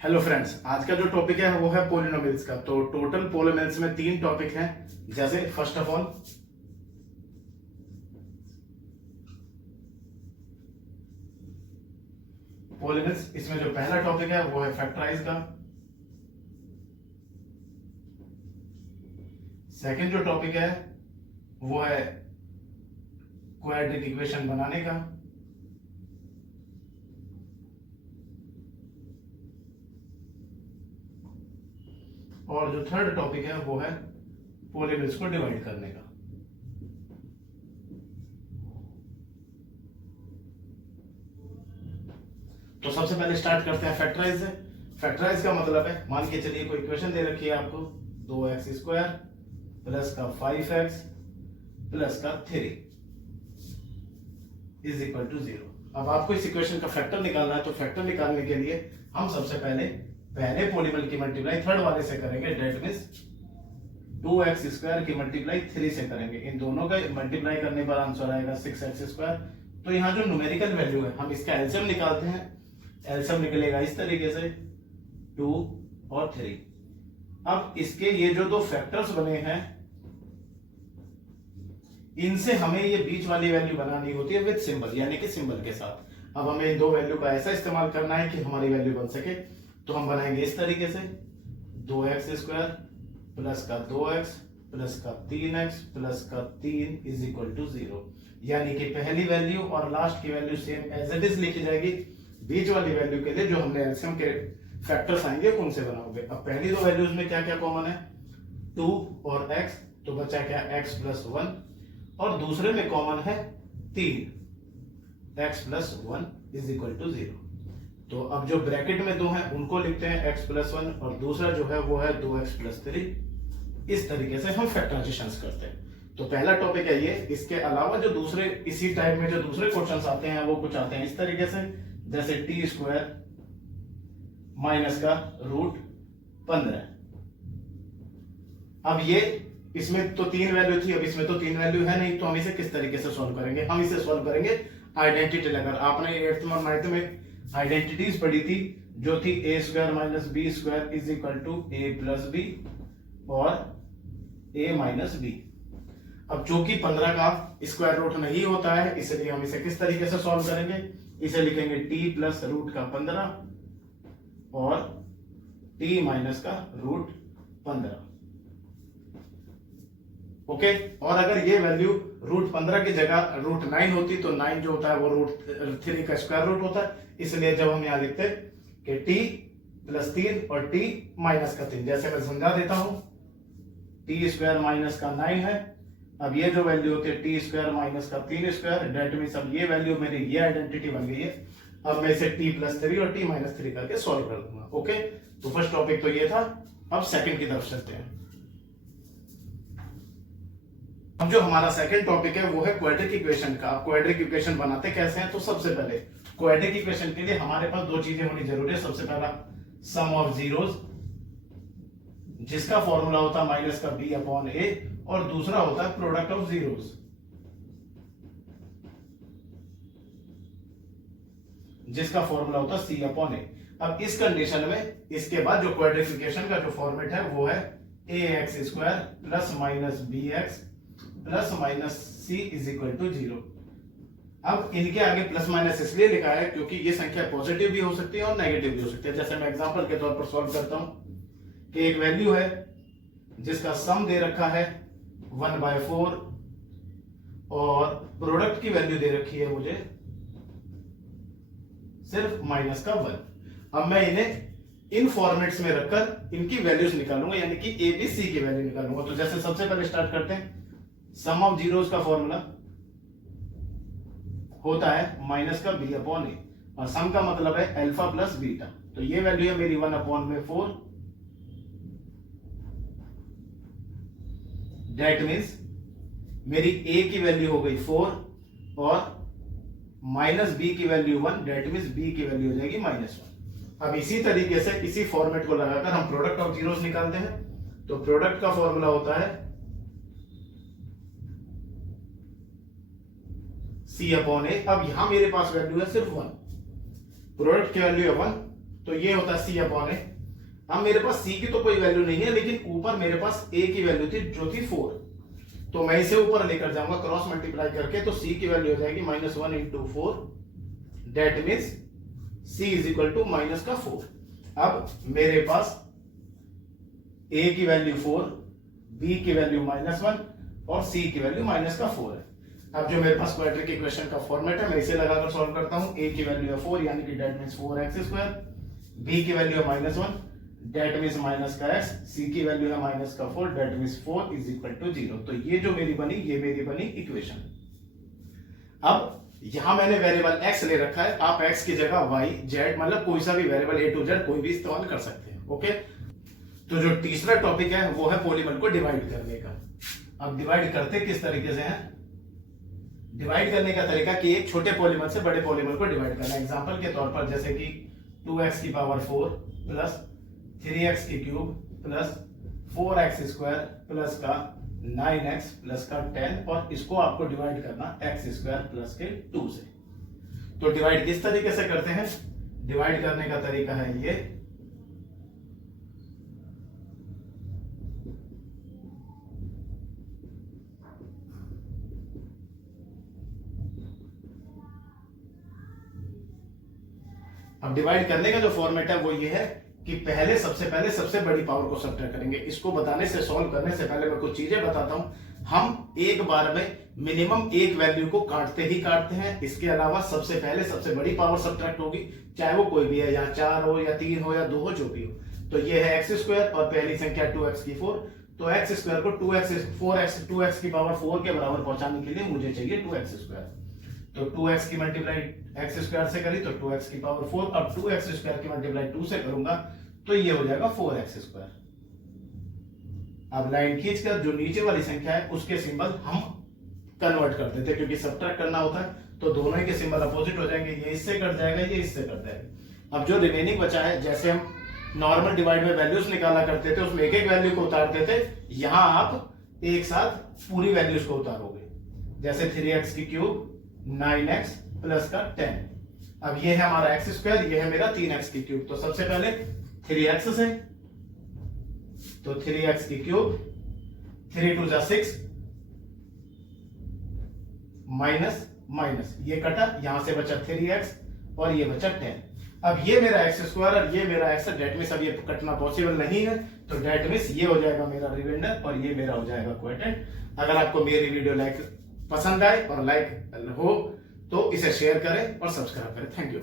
Hello friends, आज का जो टॉपिक है वो है पोलिनोमियल्स का। तो टोटल पोलिनोमियल्स में 3 टॉपिक हैं। जैसे फर्स्ट ऑफ ऑल पोलिनोमियल्स, इसमें जो पहला टॉपिक है वो है फैक्टराइज का। सेकंड जो टॉपिक है वो है क्वाड्रेटिक इक्वेशन बनाने का। और जो थर्ड टॉपिक है वो है पोलिनोमियल्स को डिवाइड करने का। तो सबसे पहले स्टार्ट करते हैं फैक्टराइज से। फैक्टराइज का मतलब है, मान के चलिए कोई इक्वेशन दे रखी है आपको, 2x² प्लस का 5x प्लस का 3 इज इक्वल टू 0। अब आपको इस इक्वेशन का फैक्टर निकालना है। तो फैक्टर निकालने के लिए हम सबसे पहले पॉलीमल की मल्टीप्लाई थर्ड वाले से करेंगे। डेट मींस 2x² की मल्टीप्लाई 3 से करेंगे। इन दोनों का मल्टीप्लाई करने पर आंसर आएगा 6x²। तो यहाँ जो न्यूमेरिकल वैल्यू है हम इसका एलसीएम निकालते हैं। एलसीएम निकलेगा इस तरीके से 2 और 3। अब इसके ये जो दो फैक्टर्स बने हैं इनसे हमें ये बीच वाली वैल्यू बनानी होती है विद सिंबल, यानी कि सिंबल के साथ। अब हमें इन दो वैल्यू का ऐसा इस्तेमाल करना है कि हमारी वैल्यू बन सके। तो हम बनाएंगे इस तरीके से 2x² प्लस का 2x प्लस का 3x प्लस का 3 इज इक्वल टू 0। यानी कि पहली वैल्यू और लास्ट की value same as it is लिखी जाएगी। बीच वाली वैल्यू के लिए जो हमने एलसीएम के फैक्टर्स आएंगे उनसे बनाओगे। अब पहली दो वैल्यूज में क्या क्या कॉमन है, 2 और x, तो बचा क्या x प्लस 1। और दूसरे में कॉमन है 3, x plus 1 is equal to 0। तो अब जो ब्रैकेट में दो हैं उनको लिखते हैं x प्लस 1 और दूसरा जो है वो है 2x प्लस 3। इस तरीके से हम फैक्टराइजेशन करते हैं। तो पहला टॉपिक है ये। इसके अलावा जो दूसरे इसी टाइप में जो दूसरे क्वेश्चंस आते हैं वो कुछ आते हैं इस तरीके से, जैसे t² माइनस का रूट 15। अब ये इसमें तो 3 वैल्यू थी, अब इसमें तो 3 वैल्यू है नहीं। तो हम इसे किस तरीके से सॉल्व करेंगे, हम इसे सॉल्व करेंगे आइडेंटिटी लगाकर। आपने 8th और 9th में आइडेंटिटीज पढ़ी थी जो थी a² minus b² is equal to a plus b और a माइनस बी। अब चूंकि 15 का स्क्वायर रूट नहीं होता है, इसलिए हम इसे किस तरीके से सॉल्व करेंगे, इसे लिखेंगे t प्लस रूट का 15 और t माइनस का रूट 15। ओके। और अगर ये वैल्यू रूट 15 की जगह रूट 9 होती तो 9 जो होता है वो रूट 3 का स्क्वायर रूट होता है। इसलिए जब हम यहां लिखते कि t प्लस 3 और t माइनस का 3, जैसे मैं समझा देता हूं, t² माइनस का 9 है। अब ये जो वैल्यू होती है t² माइनस का 3², डेट मींस अब ये वैल्यू मेरी ये आइडेंटिटी बन गई है। अब मैं इसे t प्लस 3 और t माइनस 3 करके सॉल्व कर दूंगा। ओके। तो फर्स्ट टॉपिक तो ये था। अब सेकंड की तरफ चलते हैं। अब जो हमारा सेकंड टॉपिक है वो है क्वाड्रेटिक इक्वेशन का। क्वाड्रेटिक इक्वेशन बनाते कैसे हैं, तो सबसे पहले क्वाड्रेटिक इक्वेशन के लिए हमारे पास दो चीजें होनी जरूरी है। सबसे पहला सम ऑफ जीरोस, जिसका फॉर्मूला होता है माइनस का b अपॉन a, और दूसरा होता है प्रोडक्ट ऑफ जीरोस, जिसका फॉर्मूला होता है c अपॉन a। अब इस कंडीशन में इसके बाद जो क्वाड्रेटिक इक्वेशन का जो फॉर्मेट है वो है ax² plus minus bx plus minus c is equal to 0। अब इनके आगे प्लस माइनस इसलिए लिखा है क्योंकि ये संख्या पॉजिटिव भी हो सकती है और नेगेटिव भी हो सकती है। जैसे मैं एग्जांपल के तौर पर सॉल्व करता हूं कि एक वैल्यू है जिसका सम दे रखा है 1/4 और प्रोडक्ट की वैल्यू दे रखी है मुझे सिर्फ माइनस का 1। अब मैं इन्हें इन फॉर्मेट्स में रखकर इनकी वैल्यूज निकालूंगा, यानी कि ए बी सी की वैल्यू निकालूंगा। तो जैसे सबसे पहले स्टार्ट करते हैं, सम ऑफ जीरोस का फॉर्मूला होता है माइनस का b अपॉन ए, और सम का मतलब है अल्फा प्लस बीटा। तो ये वैल्यू है मेरी 1/4। दैट मीन्स मेरी a की वैल्यू हो गई 4 और माइनस b की वैल्यू 1, दैट मीन्स b की वैल्यू हो जाएगी -1। अब इसी तरीके से इसी फॉर्मेट को लगाकर हम प्रोडक्ट ऑफ जीरोस निकालते हैं। तो प्रोडक्ट का फॉर्मूला होता है c अपॉन ए। अब यहां मेरे पास वैल्यू है सिर्फ 1, प्रोडक्ट की वैल्यू है 1, तो ये होता है सी अपॉन ए। अब मेरे पास सी की तो कोई वैल्यू नहीं है, लेकिन ऊपर मेरे पास ए की वैल्यू थी जो थी 4, तो मैं इसे ऊपर लेकर जाऊंगा क्रॉस मल्टीप्लाई करके, तो सी की वैल्यू हो जाएगी -1 into 4, that means c is equal to minus का 4। अब मेरे पास ए की वैल्यू 4, बी की वैल्यू -1 और सी की वैल्यू माइनस का 4 है। अब जो मेरे पास क्वाड्रेटिक इक्वेशन का फॉर्मेट है, मैं इसे लगाकर सॉल्व करता हूं। ए की वैल्यू है 4 यानी कि दैट मीन्स 4x², बी की वैल्यू है -1 दैट मीन्स माइनस का x, सी की वैल्यू है माइनस का 4 that means 4 is equal to 0। तो ये जो मेरी बनी, ये मेरी बनी इक्वेशन। अब यहां मैंने वेरिएबल x ले रखा है, आप x की जगह y, z मतलब कोई सा भी वेरिएबल A to Z कोई भी इस्तेमाल कर सकते हैं। ओके, तो जो तीसरा टॉपिक है वो है पॉलीमर को डिवाइड करने का। अब डिवाइड करते किस तरीके से है? डिवाइड करने का तरीका कि एक छोटे पॉलीमर से बड़े पॉलीमर को डिवाइड करना। एग्जांपल के तौर पर जैसे कि 2x की पावर 4 प्लस 3x की क्यूब प्लस 4x² प्लस का 9x प्लस का 10, और इसको आपको डिवाइड करना x² प्लस के 2 से। तो डिवाइड किस तरीके से करते हैं? डिवाइड करने का तरीका है ये, अब डिवाइड करने का जो फॉर्मेट है वो ये है कि पहले सबसे बड़ी पावर को सब्ट्रैक्ट करेंगे। इसको बताने से, सॉल्व करने से पहले मैं कुछ चीजें बताता हूं। हम एक बार में मिनिमम एक वैल्यू को काटते ही काटते हैं। इसके अलावा सबसे पहले सबसे बड़ी पावर सब्ट्रैक्ट होगी, चाहे वो कोई भी है, या 4 हो या 3 हो या 2 हो, जो भी हो। तो ये है x² और पहली संख्या 2x की 4, तो x² को 2x की पावर 4 के बराबर पहुंचाने के लिए मुझे चाहिए 2x²। तो 2x की मल्टीप्लाई x² से करी तो 2x की पावर 4, अब 2x² की मल्टीप्लाई 2 से करूंगा तो ये हो जाएगा 4x²। अब लाइन खींचकर जो नीचे वाली संख्या है उसके सिंबल हम कन्वर्ट कर देते हैं, क्योंकि सब्ट्रैक्ट करना होता है तो दोनों ही के सिंबल अपोजिट हो जाएंगे, ये इससे कट जाएगा, ये इससे कट जाएगा। अब जो रिमेनिंग बचा है, जैसे हम नॉर्मल डिवाइड में वैल्यूज निकाला करते थे, उसमें एक एक वैल्यू को उतारते थे, यहां आप एक साथ पूरी वैल्यूज को उतारोगे। जैसे 3x की क्यूब 9x प्लस का 10। अब ये है हमारा x², ये है मेरा 3x की क्यूब। तो सबसे पहले 3x से, तो 3x की क्यूब, 3 2 जा 6 माइनस माइनस, ये कटा, यहां से बचा 3x और ये बचा 10। अब ये मेरा x² और ये मेरा x, डेट मीन्स अब ये कटना पॉसिबल नहीं है, तो डेट मीन्स ये हो जाएगा मेरा रिमाइंडर और ये मेरा हो जाएगा क्वोटिएंट। अगर आपको मेरी वीडियो पसंद आए और लाइक हो तो इसे शेयर करें और सब्सक्राइब करें। Thank you.